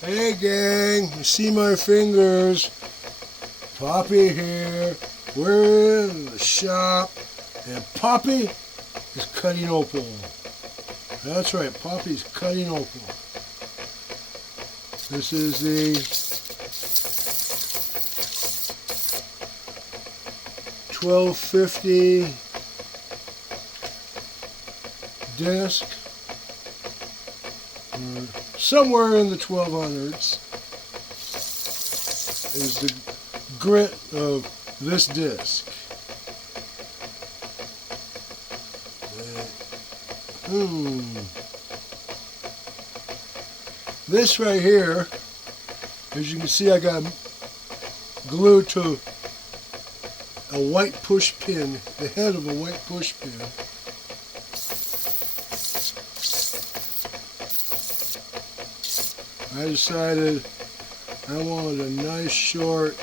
Hey gang, you see my fingers? Poppy here. We're in the shop and Poppy is cutting opal. That's right, Poppy's cutting opal. This is the 1250 disc. Somewhere in the 1200s is the grit of this disc. This right here, as you can see, I got glued to a white push pin, the head of a white push pin. I decided I wanted a nice short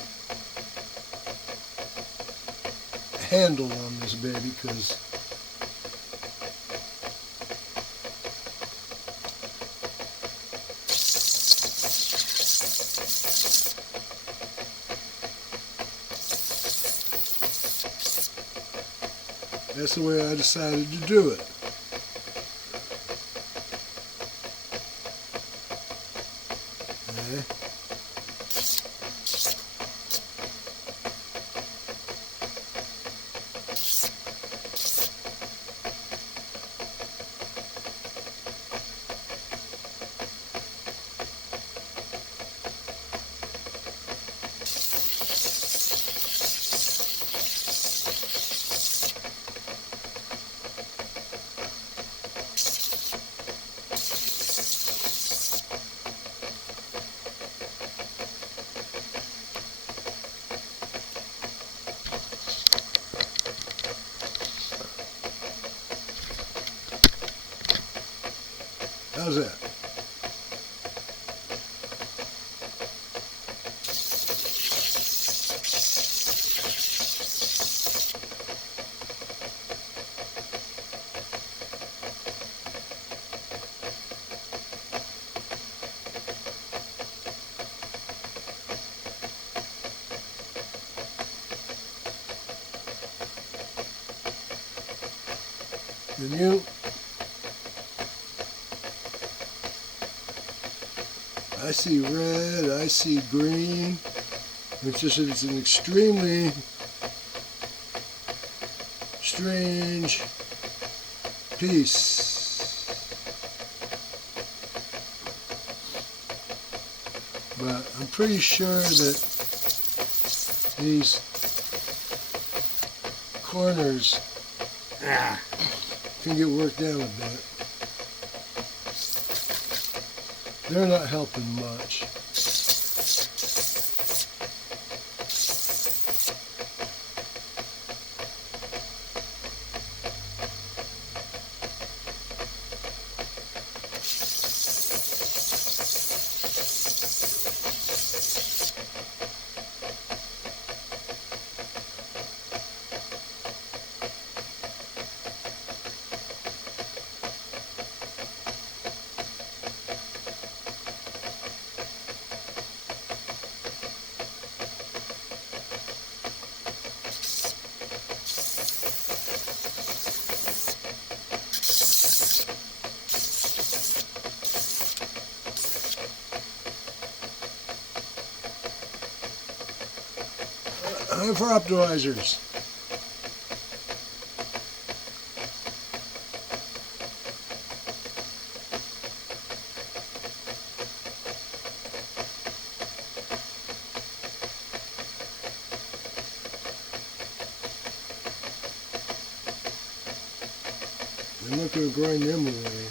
handle on this baby because that's the way I decided to do it. Okay. How's that? And you? I see red, I see green. It's an extremely strange piece. But I'm pretty sure that these corners can get worked down a bit. They're not helping much. I'm for optimizers. I'm not going to grind them away.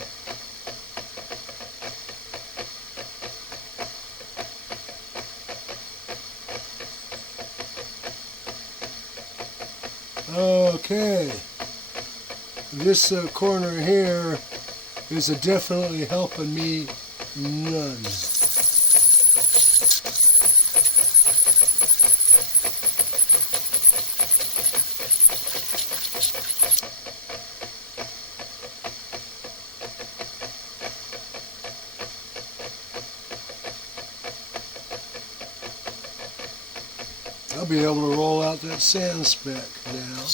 Okay, this corner here is definitely helping me none. I'll be able to roll out that sand speck now.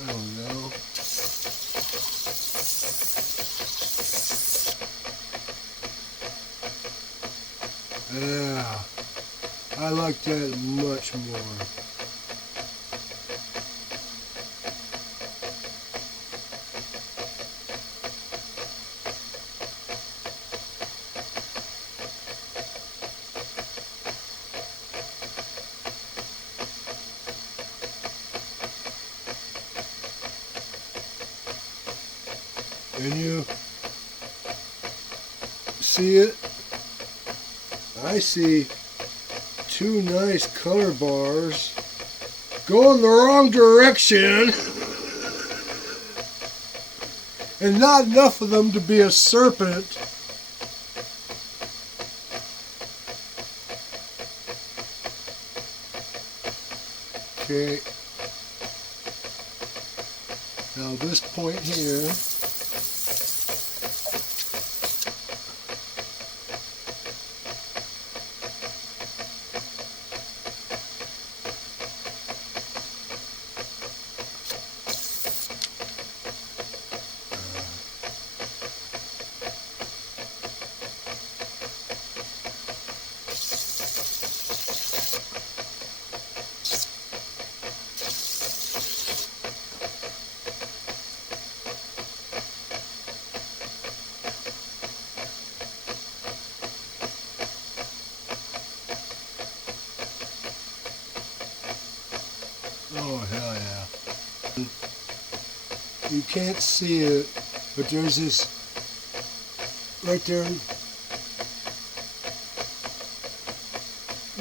There we go. Yeah, I like that much more. And you see it? I see two nice color bars going the wrong direction and not enough of them to be a serpent. Okay, now this point here, oh hell yeah. You can't see it, but there's this right there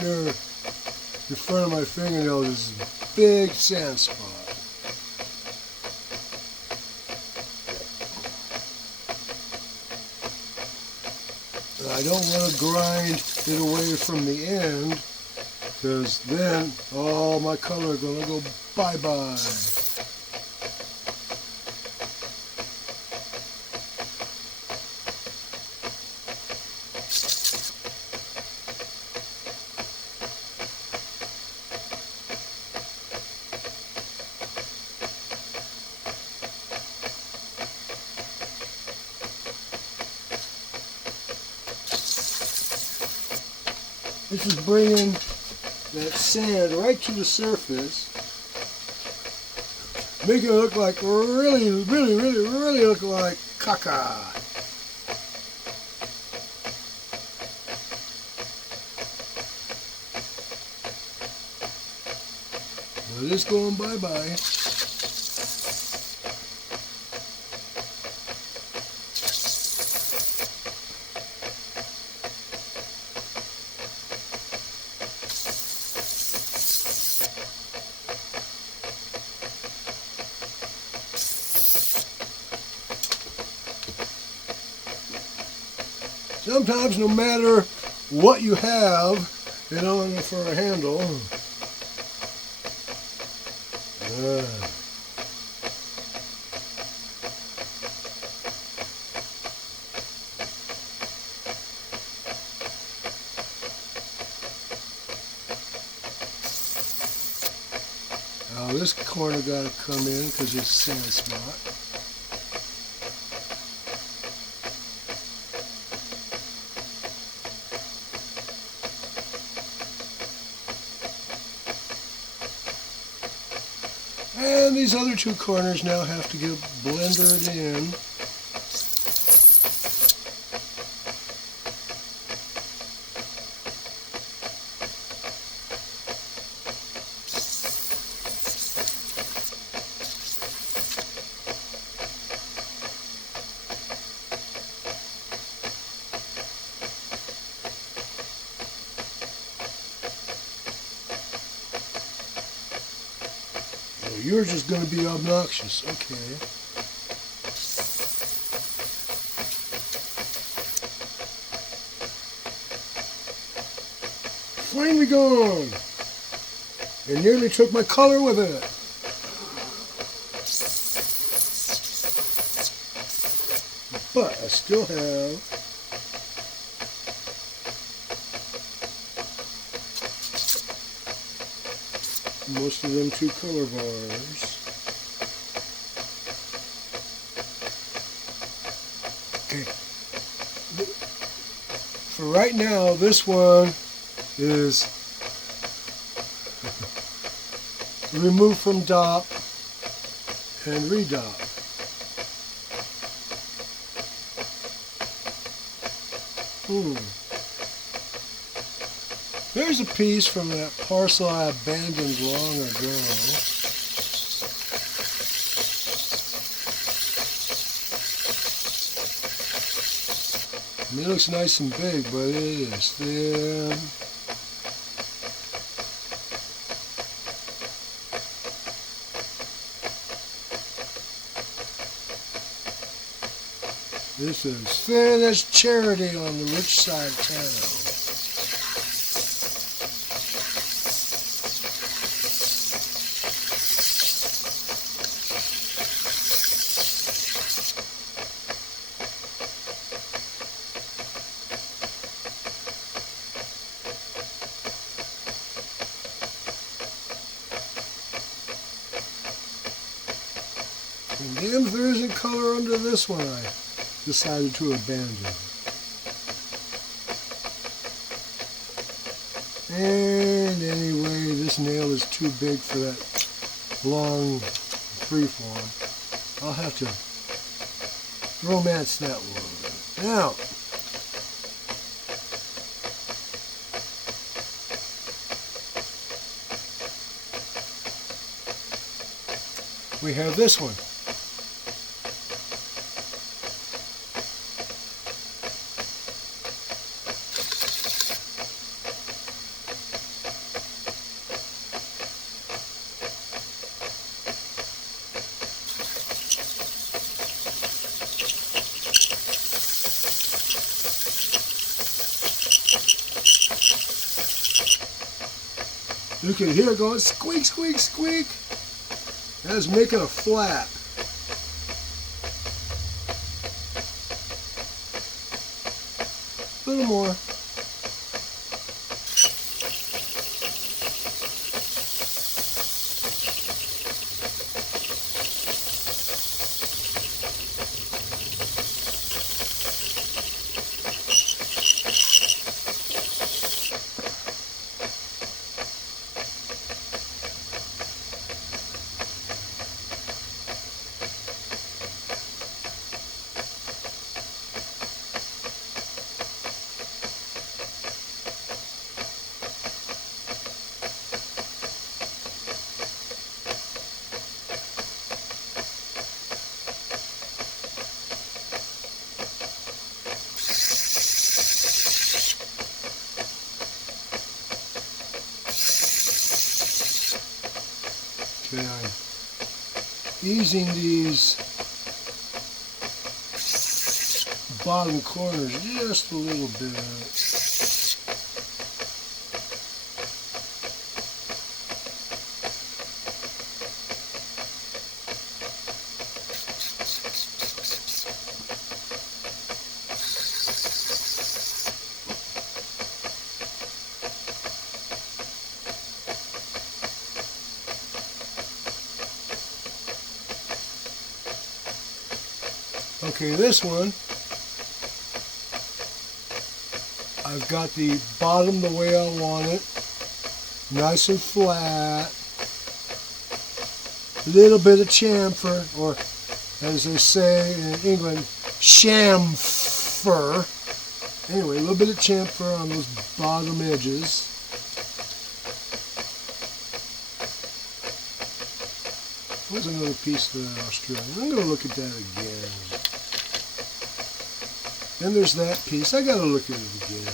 near the front of my fingernail, there's a big sand spot. And I don't want to grind it away from the end, because then all my color is going to go bye-bye. This is bringing that sand right to the surface, making it look like really look like caca. Well, it is going bye-bye. Sometimes, no matter what you have, for a handle. Now this corner got to come in because it's a sand spot. And these other two corners now have to get blendered in. yours is going to be obnoxious. Okay. Finally gone. It nearly took my color with it. But I still have most of them 2 color bars. Okay. For right now, this one is remove from dop and redop. There's a piece from that parcel I abandoned long ago. And it looks nice and big, but it is thin. This is thin as charity on the rich side of town. And damn if there isn't color under this one I decided to abandon. And anyway, this nail is too big for that long freeform. I'll have to romance that one. Now, we have this one. You can hear it going squeak, squeak, squeak. That's making a flap. A little more. Okay, I'm easing these bottom corners just a little bit. Okay, this one, I've got the bottom the way I want it, nice and flat, a little bit of chamfer, or as they say in England, chamfer. Anyway, a little bit of chamfer on those bottom edges. Where's another piece of that Australian? I'm going to look at that again. Then there's that piece. I got to look at it again.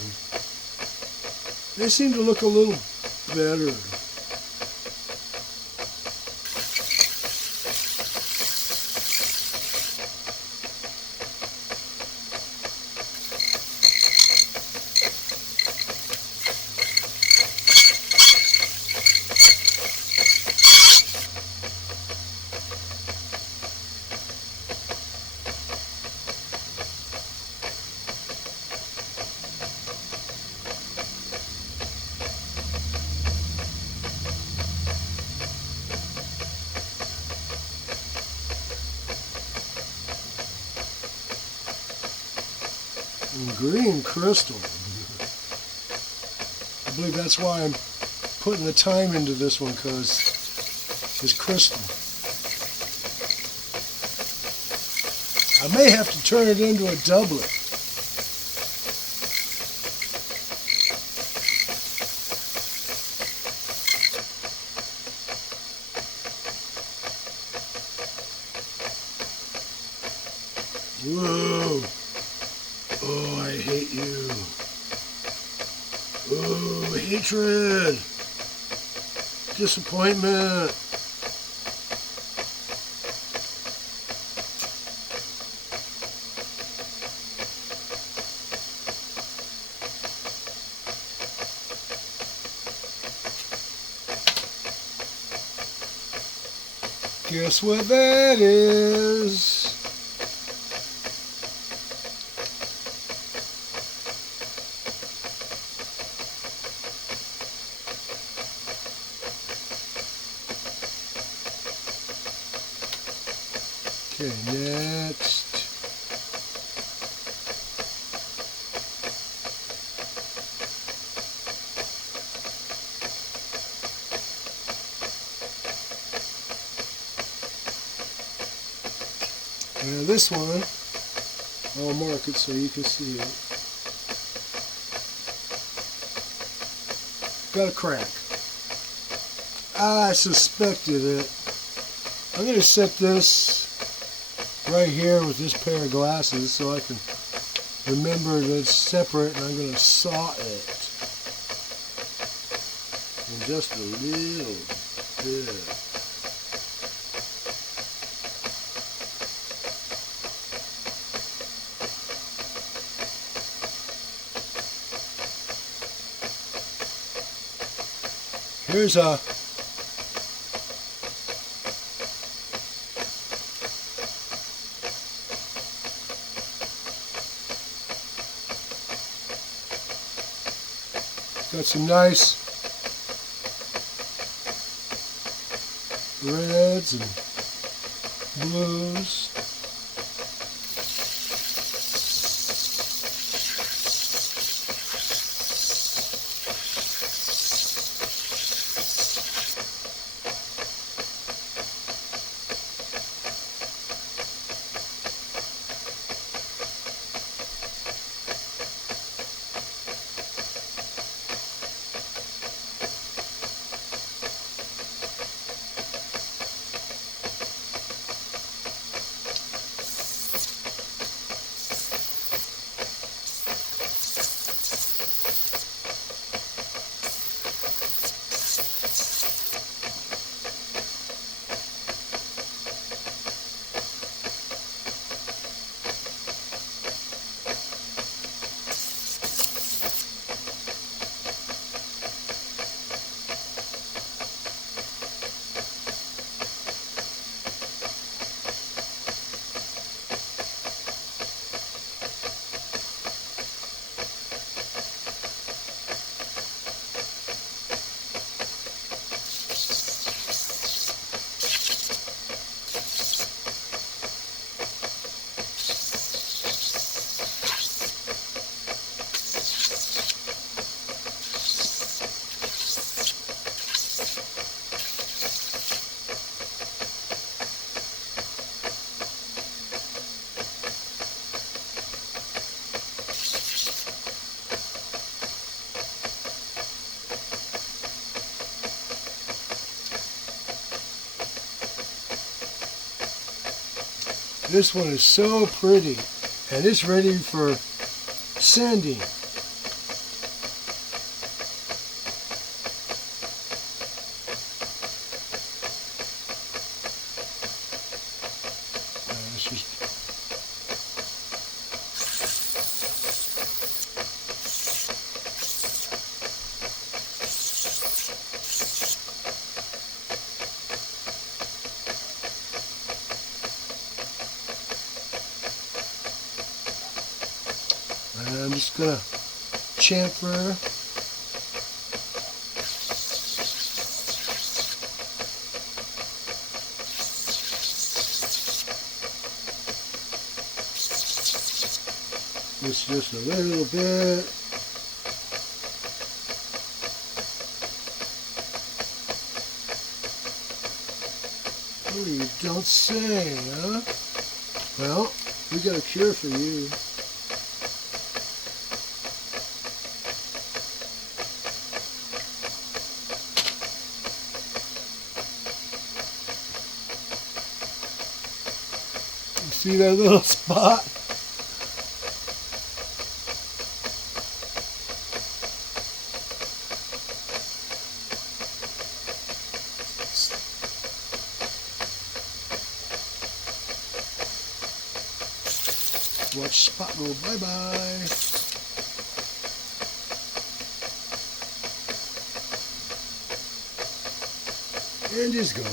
They seem to look a little better. And green crystal. I believe that's why I'm putting the time into this one, because it's crystal. I may have to turn it into a doublet. Whoa. Oh, I hate you. Oh, hatred. Disappointment. Guess what that is? Okay, next. Now this one, I'll mark it so you can see it. Got a crack. I suspected it. I'm going to set this right here with this pair of glasses so I can remember that it's separate, and I'm going to saw it in just a little bit. Here's a got some nice reds and blues. This one is so pretty, and it's ready for sanding. Let's just I'm just going to chamfer. this just a little bit. Oh, you don't say, huh? Well, we got a cure for you. You see that little spot? Watch spot go bye-bye. And it's gone.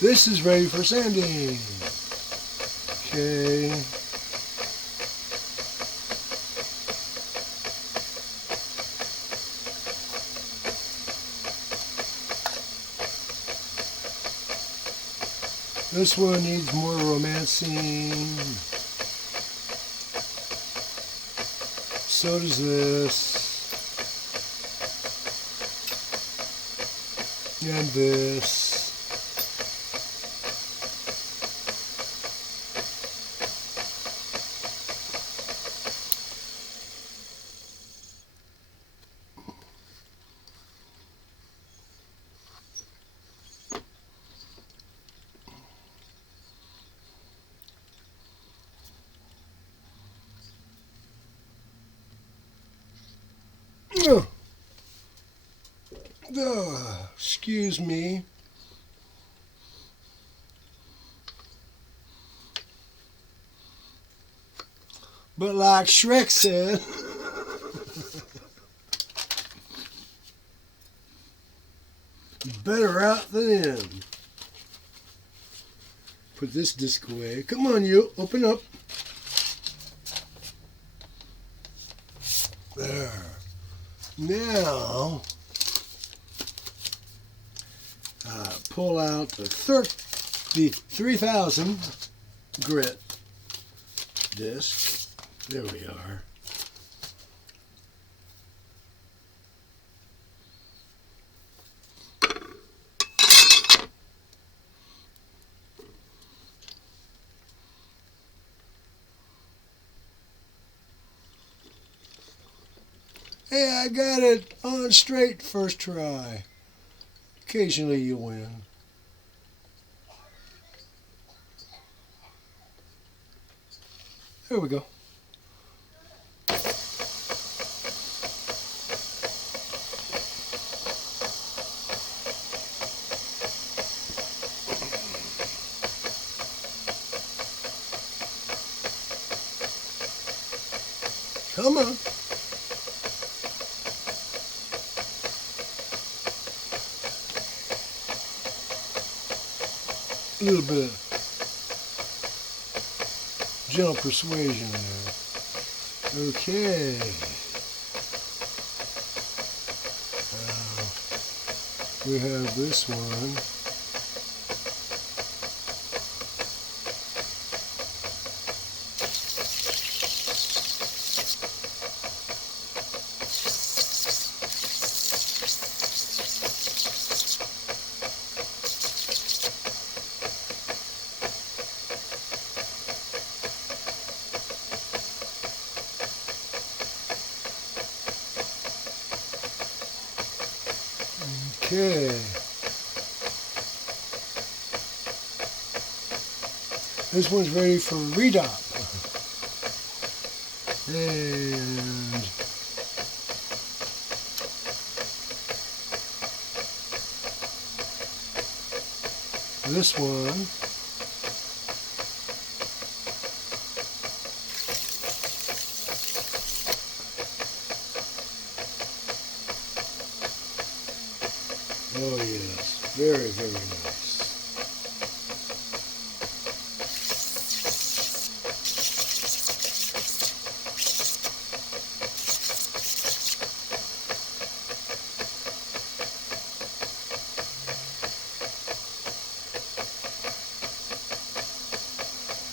This is ready for sanding. Okay. This one needs more romancing. So does this. And this. Excuse me. But like Shrek said, better out than in. Put this disc away. Come on, you. Open up. There. Now, pull out the 3000 grit disc. There we are. Hey, I got it on straight first try. Occasionally you win. There we go. Come on. A little bit of gentle persuasion there. Okay. We have this one. Okay. This one's ready for redop. And this one oh yes, very, very nice.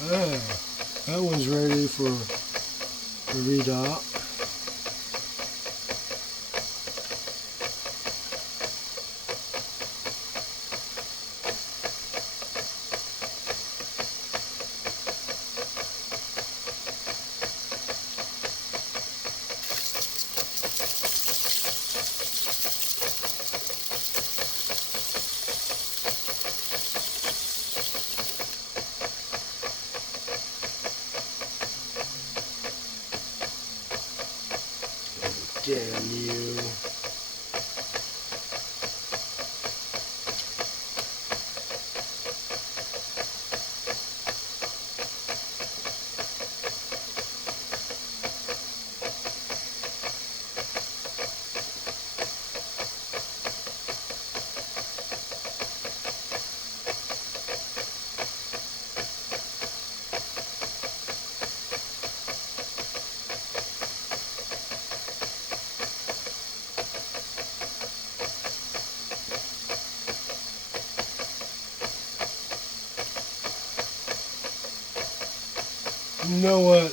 Ah, that one's ready for redot. Damn you. You know what?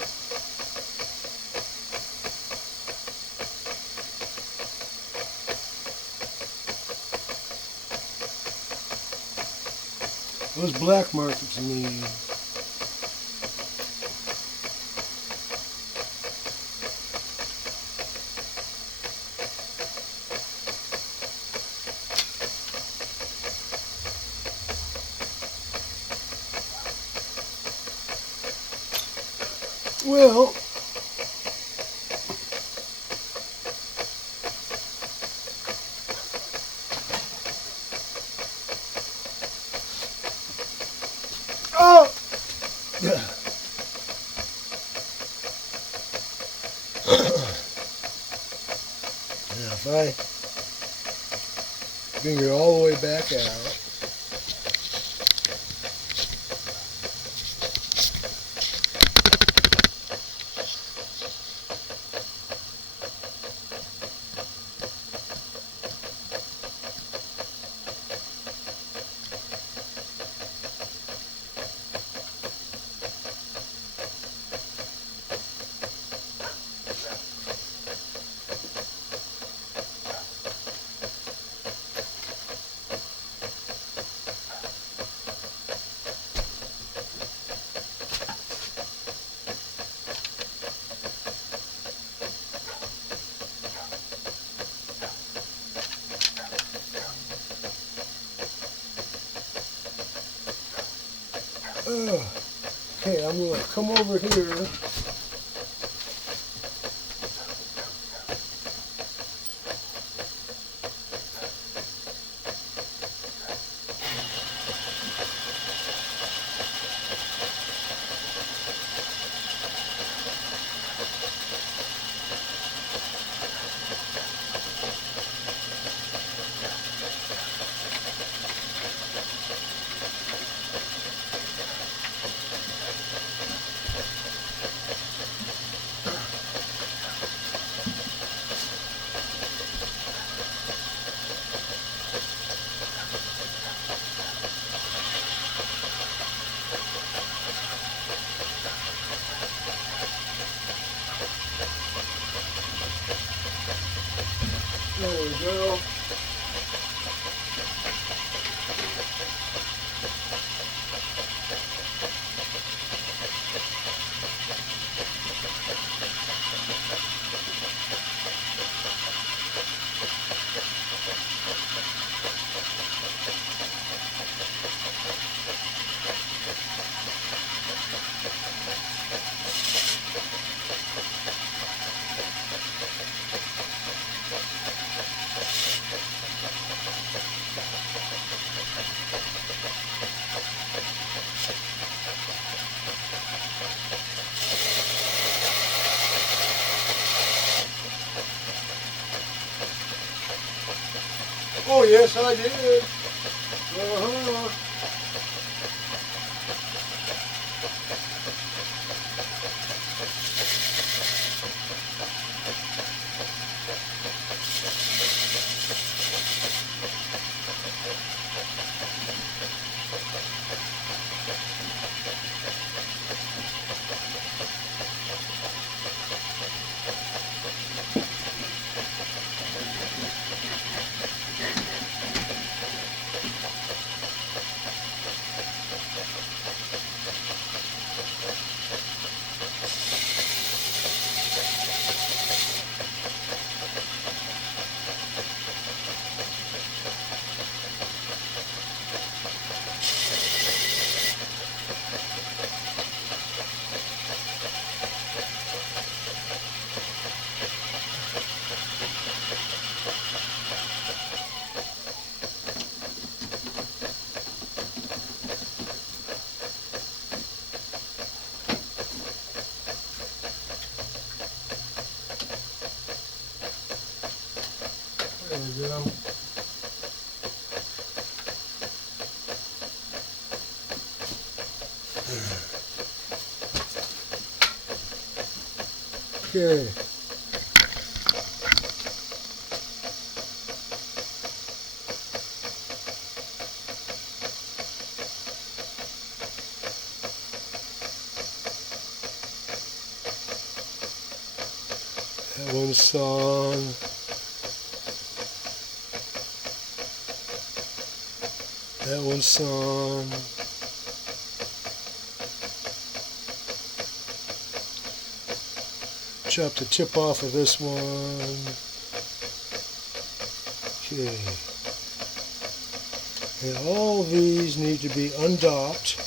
Those black markets mean well, oh! Yeah, if I bring it all the way back out. Okay, I'm going to come over here. There we go. Oh, yes, I did. Uh-huh. we go. Okay. That one's song. That one's song. Chop the tip off of this one. Okay. And all these need to be undopped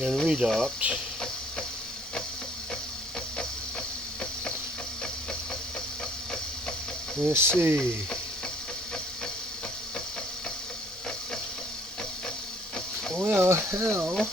and redopped. Let's see. Well, hell.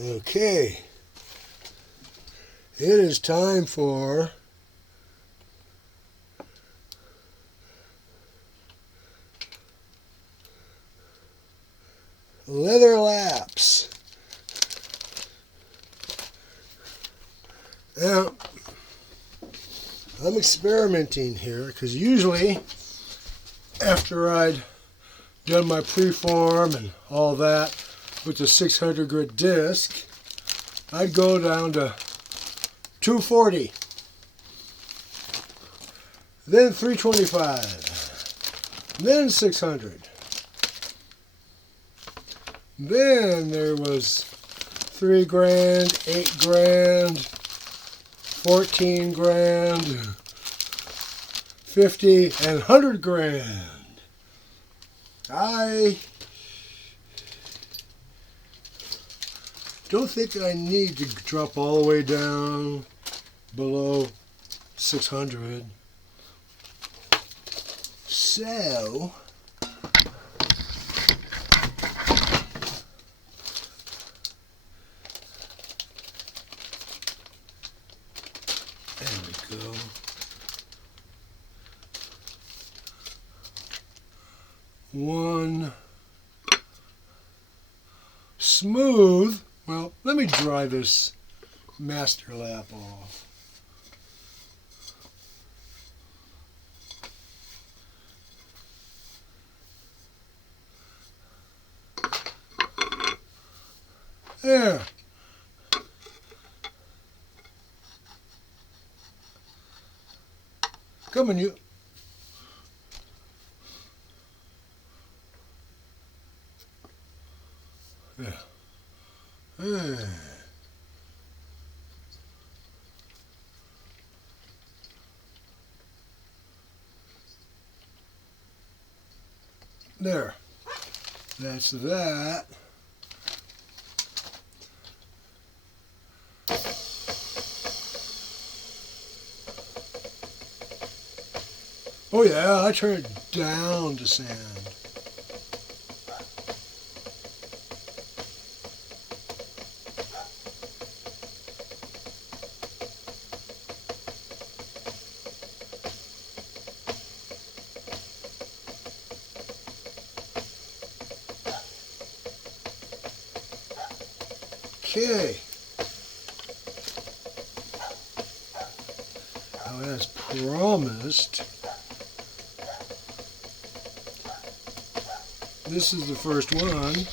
Okay, it is time for leather laps. Now, I'm experimenting here because usually after I'd done my preform and all that with the 600 grit disc, I'd go down to 240, then 325, then 600. Then there was 3 grand, 8 grand, 14 grand, 50 and 100 grand. I don't think I need to drop all the way down below 600. So, there we go. One smooth. Well, let me dry this master lap off. There. Come on, you. Yeah. There. That's that. Oh yeah, I turn it down to sand. Okay. Now, as promised, This is the first one.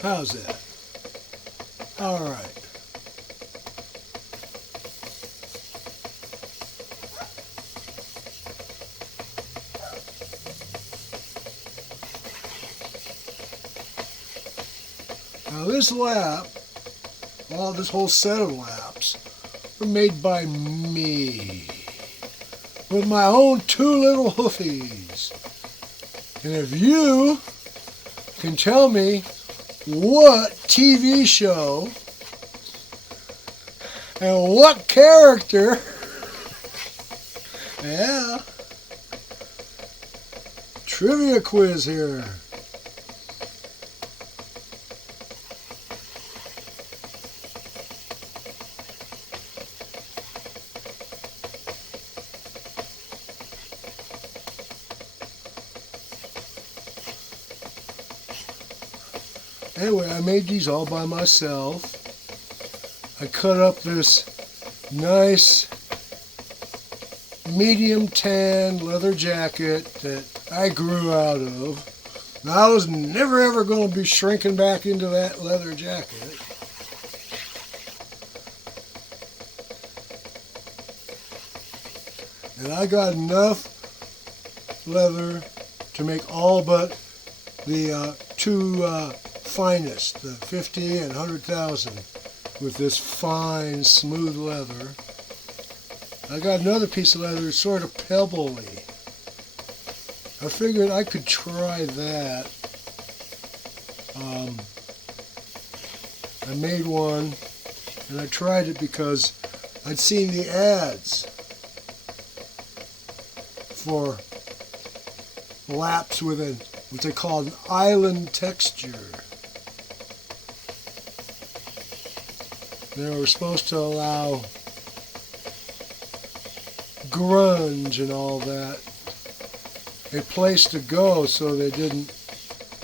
How's that? All right. Now this lap, well, this whole set of laps were made by me with my own two little hoofies. And if you can tell me what TV show and what character, yeah, trivia quiz here. Anyway, I made these all by myself. I cut up this nice medium tan leather jacket that I grew out of. Now, I was never ever going to be shrinking back into that leather jacket. And I got enough leather to make all but the two finest, the 50 and 100,000, with this fine, smooth leather. I got another piece of leather, sort of pebbly. I figured I could try that. I made one, and I tried it because I'd seen the ads for laps with what they call an island texture. They were supposed to allow grunge and all that a place to go so they didn't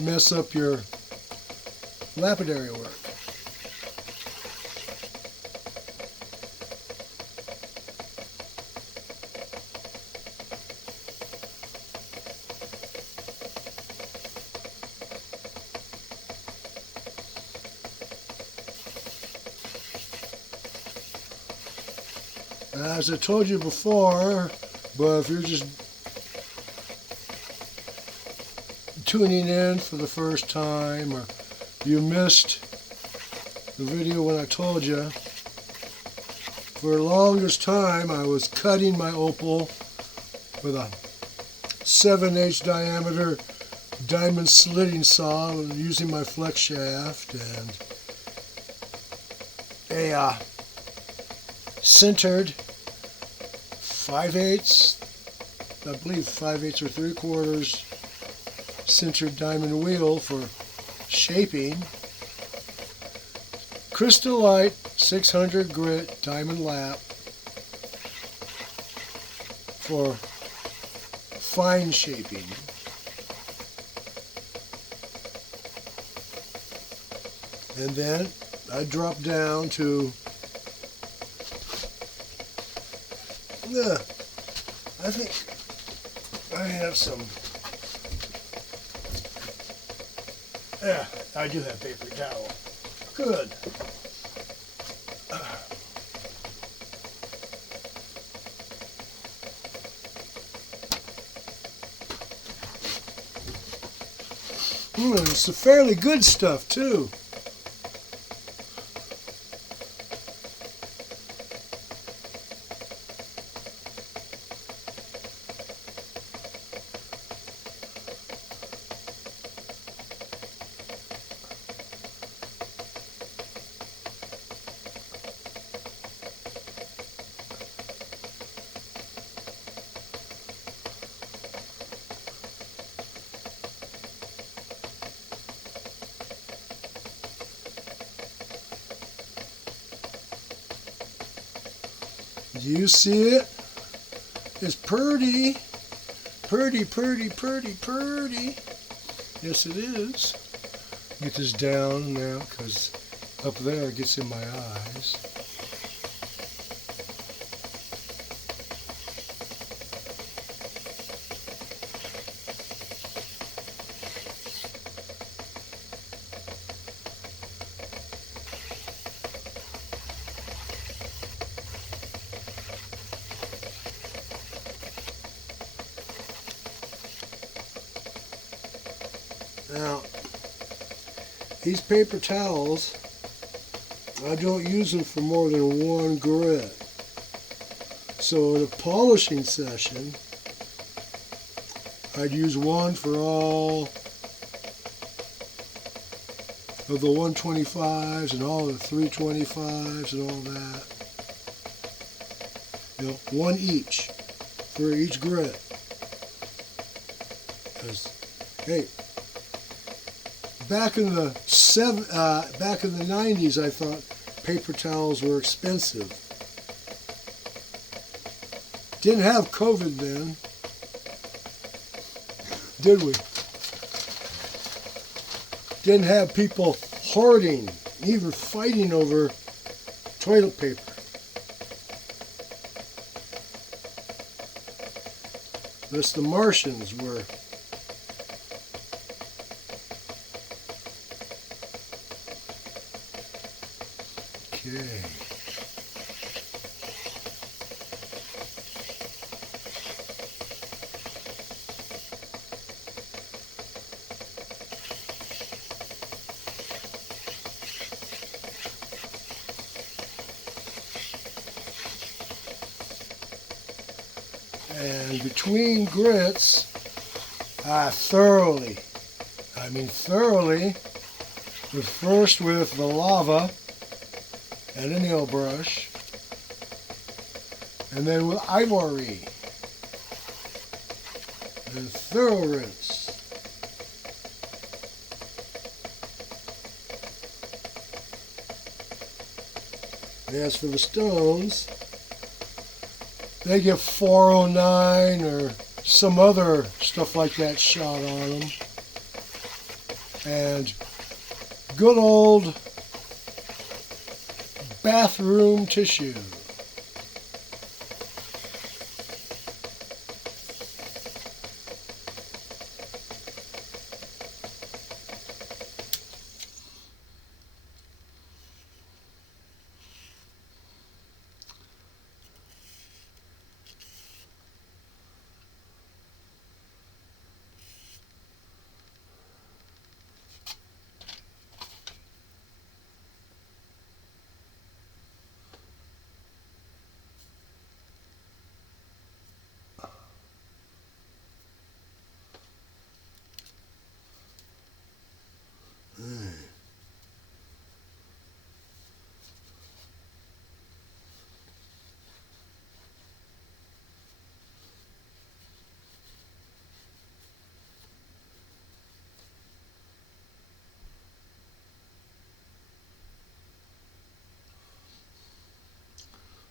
mess up your lapidary work. As I told you before, but if you're just tuning in for the first time or you missed the video when I told you, for the longest time I was cutting my opal with a 7/8 diameter diamond slitting saw using my flex shaft and a centered 5/8, I believe 5/8 or 3/4 centered diamond wheel for shaping. Crystal Light 600 grit diamond lap for fine shaping. And then I drop down to I think I have some. Yeah, I do have paper towel. Good. It's a fairly good stuff too. Do you see it? It's pretty Pretty, pretty, pretty, pretty. Yes, it is. Get this down now because up there it gets in my eyes. Now, these paper towels, I don't use them for more than one grit. So in a polishing session, I'd use one for all of the 125s and all the 325s and all that. You know, one each for each grit. Because, hey, back in the 90s, I thought paper towels were expensive. Didn't have COVID then, did we? Didn't have people hoarding, even fighting over toilet paper. Thus the Martians were. Okay. And between grits, I thoroughly, first with the lava and a nail brush, and then with ivory, and thorough rinse. And as for the stones, they get 409 or some other stuff like that shot on them. And good old bathroom tissue.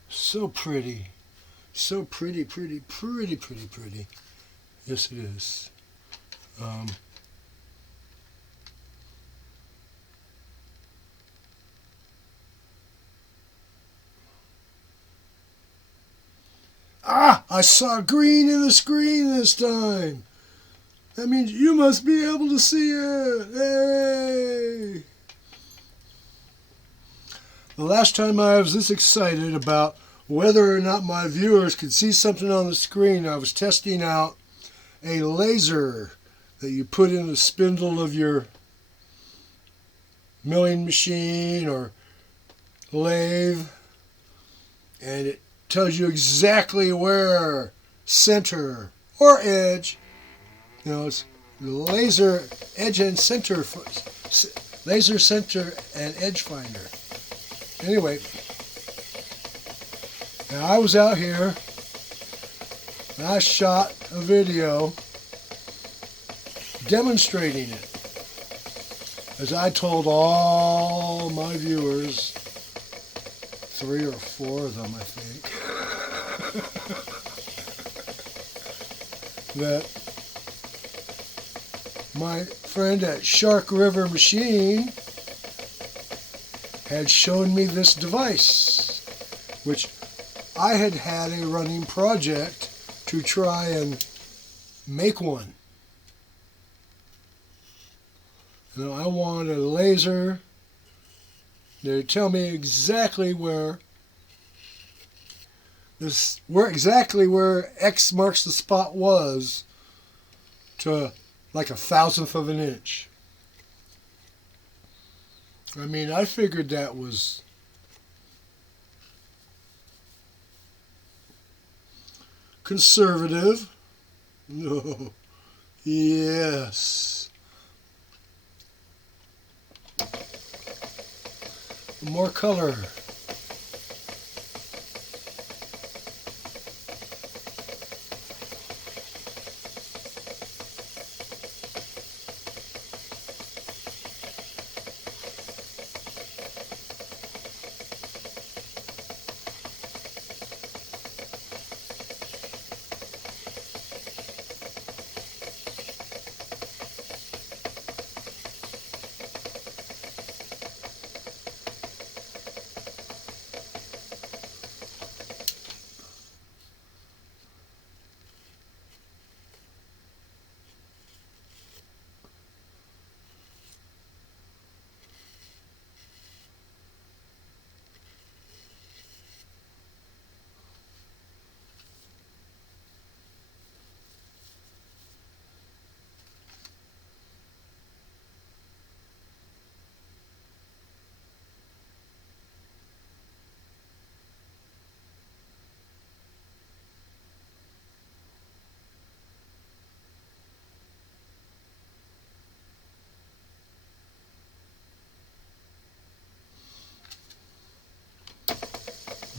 So pretty. So pretty, pretty, pretty, pretty, pretty. Yes, it is. I saw green in the screen this time. That means you must be able to see it. Hey! The last time I was this excited about whether or not my viewers could see something on the screen, I was testing out a laser that you put in the spindle of your milling machine or lathe, and it tells you exactly where, center or edge. You know, it's laser edge and center, laser center and edge finder. Anyway, now I was out here and I shot a video demonstrating it, as I told all my viewers, 3 or 4 of them I think, that my friend at Shark River Machine had shown me this device, which I had had a running project to try and make one. And I wanted a laser to tell me exactly where X marks the spot was to like a thousandth of an inch. I mean, I figured that was conservative. No. Yes. More color.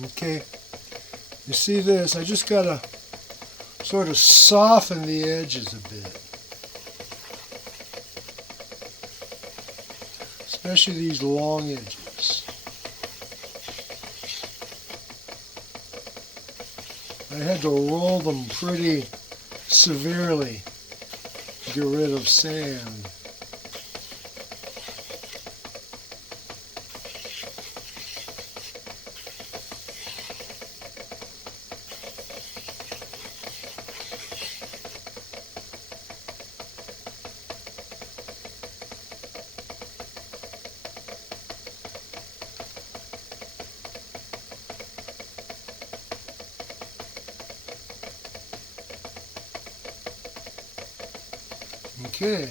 Okay, you see this? I just gotta sort of soften the edges a bit, especially these long edges. I had to roll them pretty severely to get rid of sand. Okay.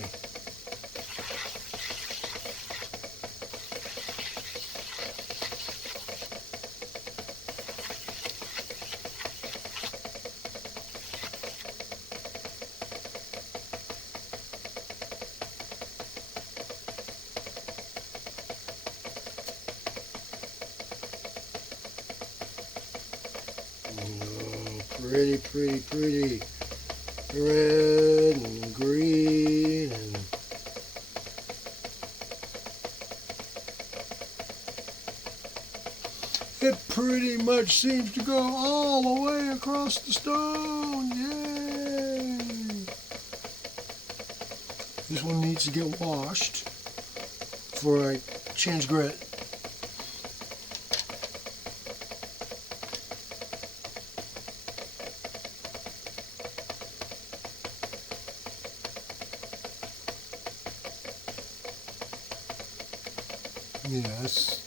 Pretty, pretty, pretty. Red and green and it pretty much seems to go all the way across the stone. Yay! This one needs to get washed before I change grit. Yes.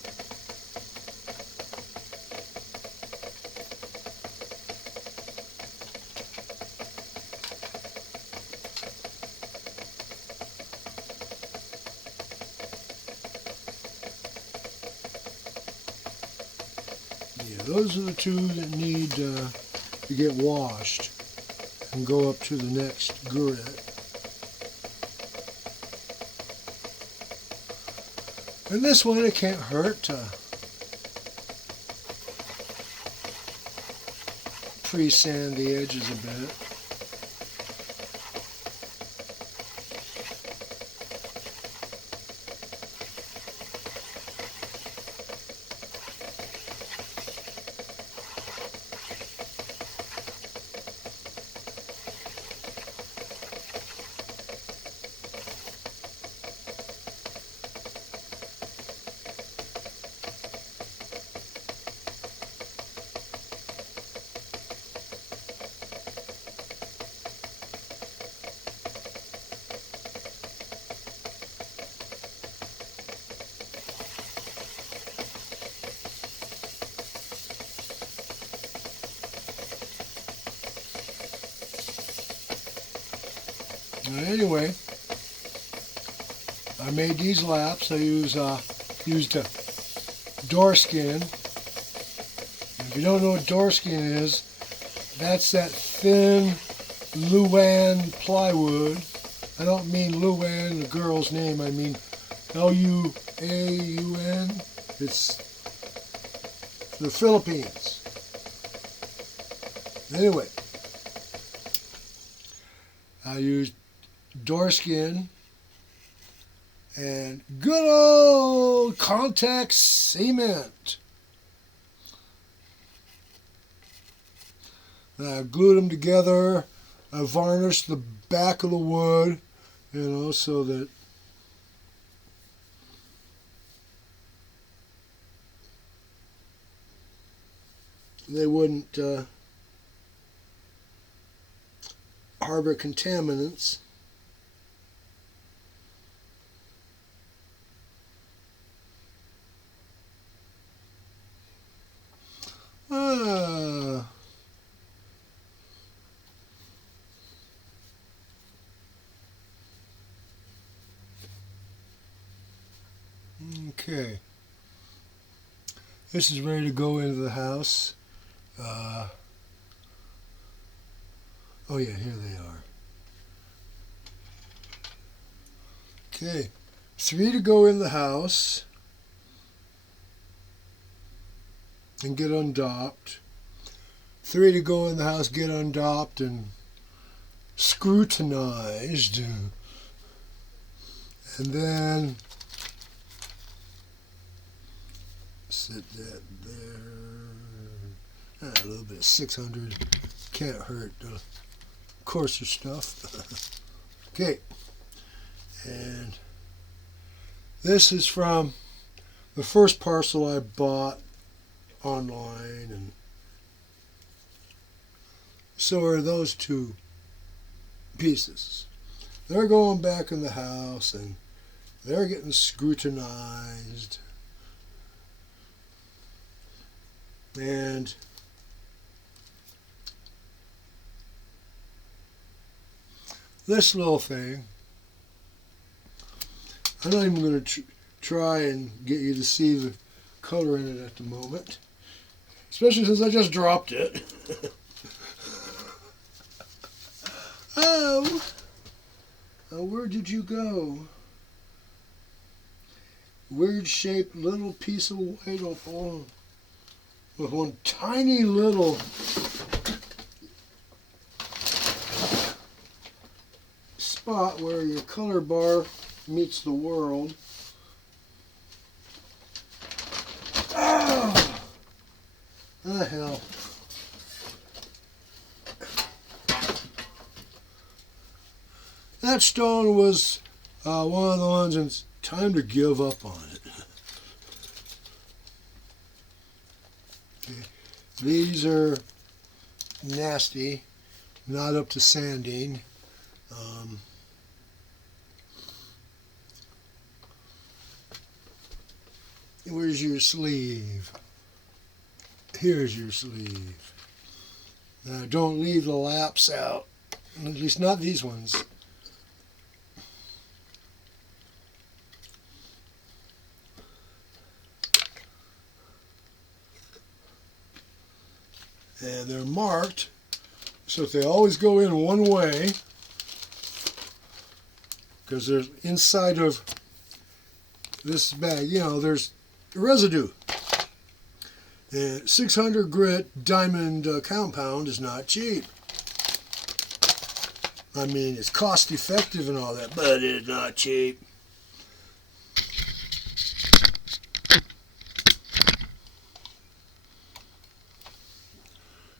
Yeah, those are the two that need to get washed and go up to the next grit. And this one, it can't hurt to pre-sand the edges a bit. Anyway, I made these laps. I used door skin. If you don't know what door skin is, that's that thin Luan plywood. I don't mean Luan, the girl's name. I mean Luaun. It's the Philippines. Anyway, I used door skin and good old contact cement. I glued them together. I varnished the back of the wood, so that they wouldn't harbor contaminants. Okay. This is ready to go into the house. Oh yeah, here they are. Okay, 3 to go in the house and get undocked. 3 to go in the house, get undocked and scrutinized. And then set that there. A little bit of 600. Can't hurt coarser stuff. Okay. And this is from the first parcel I bought online, and so are those 2 pieces. They're going back in the house and they're getting scrutinized. And this little thing, I'm not even going to try and get you to see the color in it at the moment, especially since I just dropped it. Oh, where did you go? Weird shaped little piece of white opal with one tiny little spot where your color bar meets the world. Oh, the hell. That stone was one of the ones, and it's time to give up on it. Okay. These are nasty, not up to sanding. Where's your sleeve? Here's your sleeve. Don't leave the laps out, at least not these ones. And they're marked so that they always go in one way, because there's inside of this bag, there's residue. And 600 grit diamond compound is not cheap. I mean, it's cost effective and all that, but it's not cheap.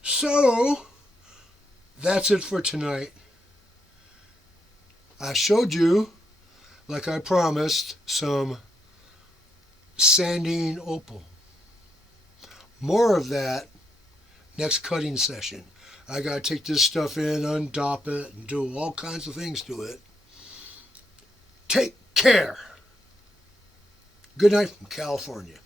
So, that's it for tonight. I showed you, like I promised, some sanding opal. More of that next cutting session. I got to take this stuff in, undop it, and do all kinds of things to it. Take care. Good night from California.